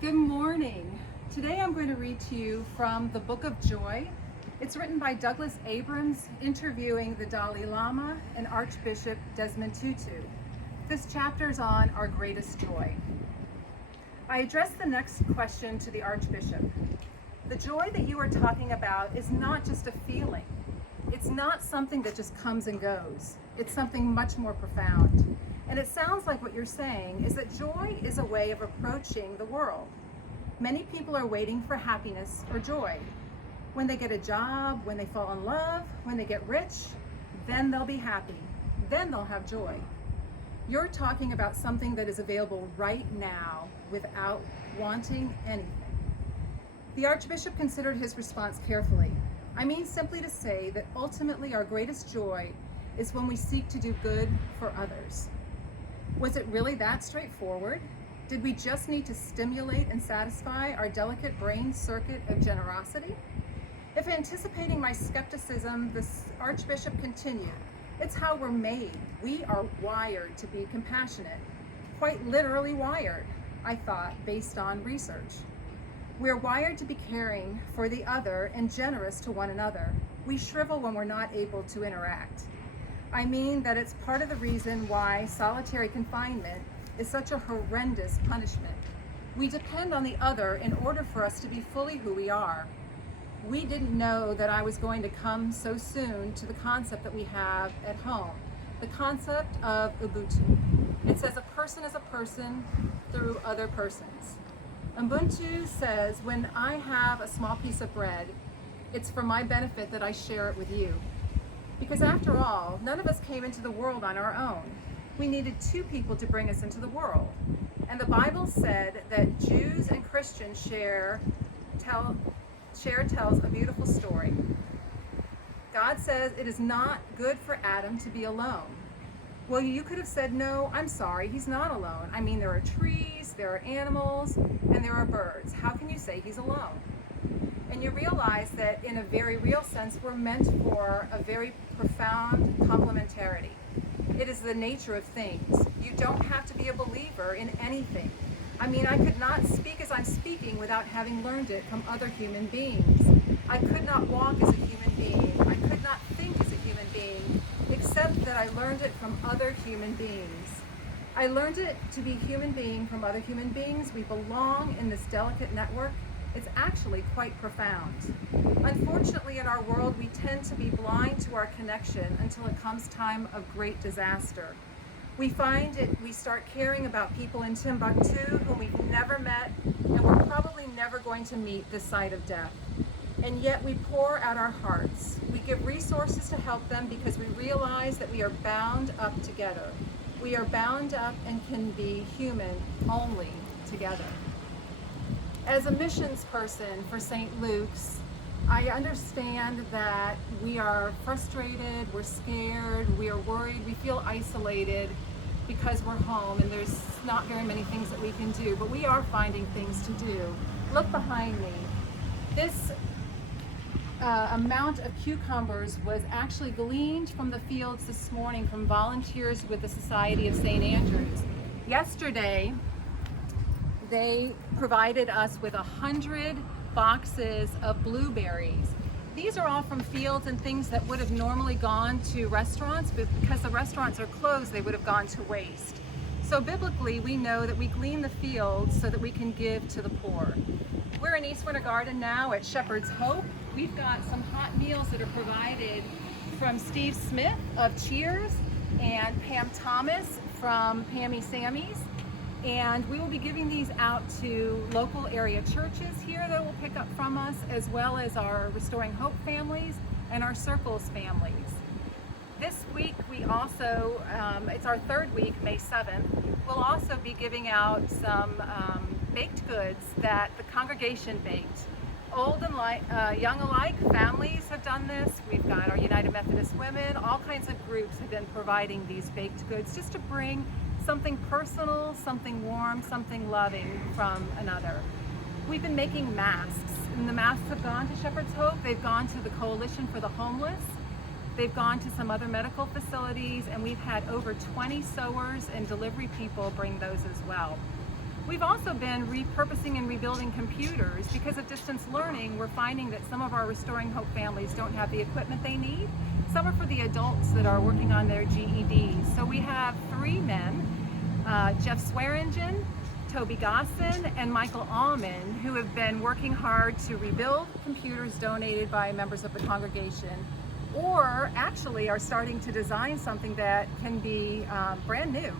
Good morning. Today I'm going to read to you from the Book of Joy. It's written by Douglas Abrams, interviewing the Dalai Lama and Archbishop Desmond Tutu. This chapter is on our greatest joy. I address the next question to the Archbishop. The joy that you are talking about is not just a feeling. It's not something that just comes and goes. It's something much more profound. And it sounds like what you're saying is that joy is a way of approaching the world. Many people are waiting for happiness or joy. When they get a job, when they fall in love, when they get rich, then they'll be happy. Then they'll have joy. You're talking about something that is available right now without wanting anything. The Archbishop considered his response carefully. I mean simply to say that ultimately our greatest joy is when we seek to do good for others. Was it really that straightforward? Did we just need to stimulate and satisfy our delicate brain circuit of generosity? If anticipating my skepticism, the Archbishop continued, it's how we're made. We are wired to be compassionate. Quite literally wired, I thought, based on research. We're wired to be caring for the other and generous to one another. We shrivel when we're not able to interact. I mean that it's part of the reason why solitary confinement is such a horrendous punishment. We depend on the other in order for us to be fully who we are. We didn't know that I was going to come so soon to the concept that we have at home, the concept of Ubuntu. It says a person is a person through other persons. Ubuntu says when I have a small piece of bread, it's for my benefit that I share it with you. Because after all, none of us came into the world on our own. We needed two people to bring us into the world. And the Bible said that Jews and Christians tells a beautiful story. God says it is not good for Adam to be alone. Well, you could have said, no, I'm sorry, he's not alone. I mean, there are trees, there are animals, and there are birds. How can you say he's alone? And you realize that in a very real sense, we're meant for a very profound complementarity. It is the nature of things. You don't have to be a believer in anything. I mean, I could not speak as I'm speaking without having learned it from other human beings. I could not walk as a human being. I could not think as a human being, except that I learned it from other human beings. I learned it to be human being from other human beings. We belong in this delicate network. It's actually quite profound. Unfortunately, in our world, we tend to be blind to our connection until it comes time of great disaster. We start caring about people in Timbuktu whom we've never met and we're probably never going to meet this side of death. And yet we pour out our hearts. We give resources to help them because we realize that we are bound up together. We are bound up and can be human only together. As a missions person for St. Luke's, I understand that we are frustrated, we're scared, we are worried, we feel isolated because we're home and there's not very many things that we can do, but we are finding things to do. Look behind me. This amount of cucumbers was actually gleaned from the fields this morning from volunteers with the Society of St. Andrews. Yesterday, they provided us with 100 boxes of blueberries. These are all from fields and things that would have normally gone to restaurants, but because the restaurants are closed, they would have gone to waste. So biblically, we know that we glean the fields so that we can give to the poor. We're in East Winter Garden now at Shepherd's Hope. We've got some hot meals that are provided from Steve Smith of Cheers and Pam Thomas from Pammy Sammy's. And we will be giving these out to local area churches here that will pick up from us, as well as our Restoring Hope families and our Circles families. This week we also, it's our third week, May 7th, we'll also be giving out some baked goods that the congregation baked. Old and young alike, families have done this. We've got our United Methodist Women, all kinds of groups have been providing these baked goods just to bring something personal, something warm, something loving from another. We've been making masks, and the masks have gone to Shepherd's Hope. They've gone to the Coalition for the Homeless. They've gone to some other medical facilities, and we've had over 20 sewers and delivery people bring those as well. We've also been repurposing and rebuilding computers. Because of distance learning, we're finding that some of our Restoring Hope families don't have the equipment they need. Some are for the adults that are working on their GEDs. So we have 3 men, Jeff Swearingen, Toby Gosson, and Michael Allman, who have been working hard to rebuild computers donated by members of the congregation, or actually are starting to design something that can be brand new,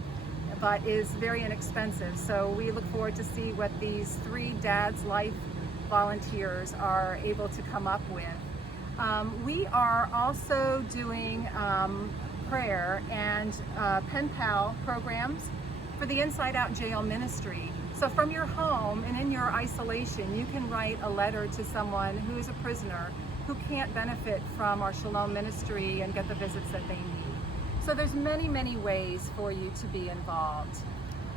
but is very inexpensive. So we look forward to see what these 3 Dad's Life volunteers are able to come up with. We are also doing prayer and pen pal programs for the Inside Out Jail Ministry. So from your home and in your isolation, you can write a letter to someone who is a prisoner who can't benefit from our Shalom ministry and get the visits that they need. So there's many, many ways for you to be involved.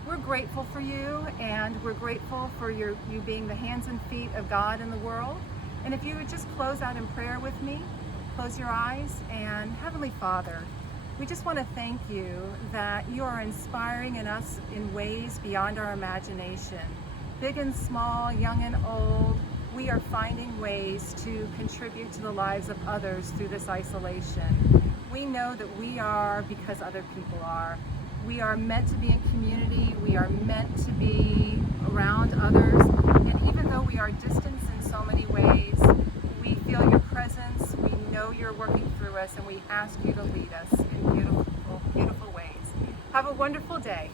We're grateful for you, and we're grateful for you being the hands and feet of God in the world. And if you would just close out in prayer with me, close your eyes. And Heavenly Father, we just want to thank you that you are inspiring in us in ways beyond our imagination. Big and small, young and old, we are finding ways to contribute to the lives of others through this isolation. We know that we are because other people are. We are meant to be in community. We are meant to be around others. And even though we are distanced in so many ways, we feel your presence. We know you're working through us, and we ask you to lead us in beautiful, beautiful ways. Have a wonderful day.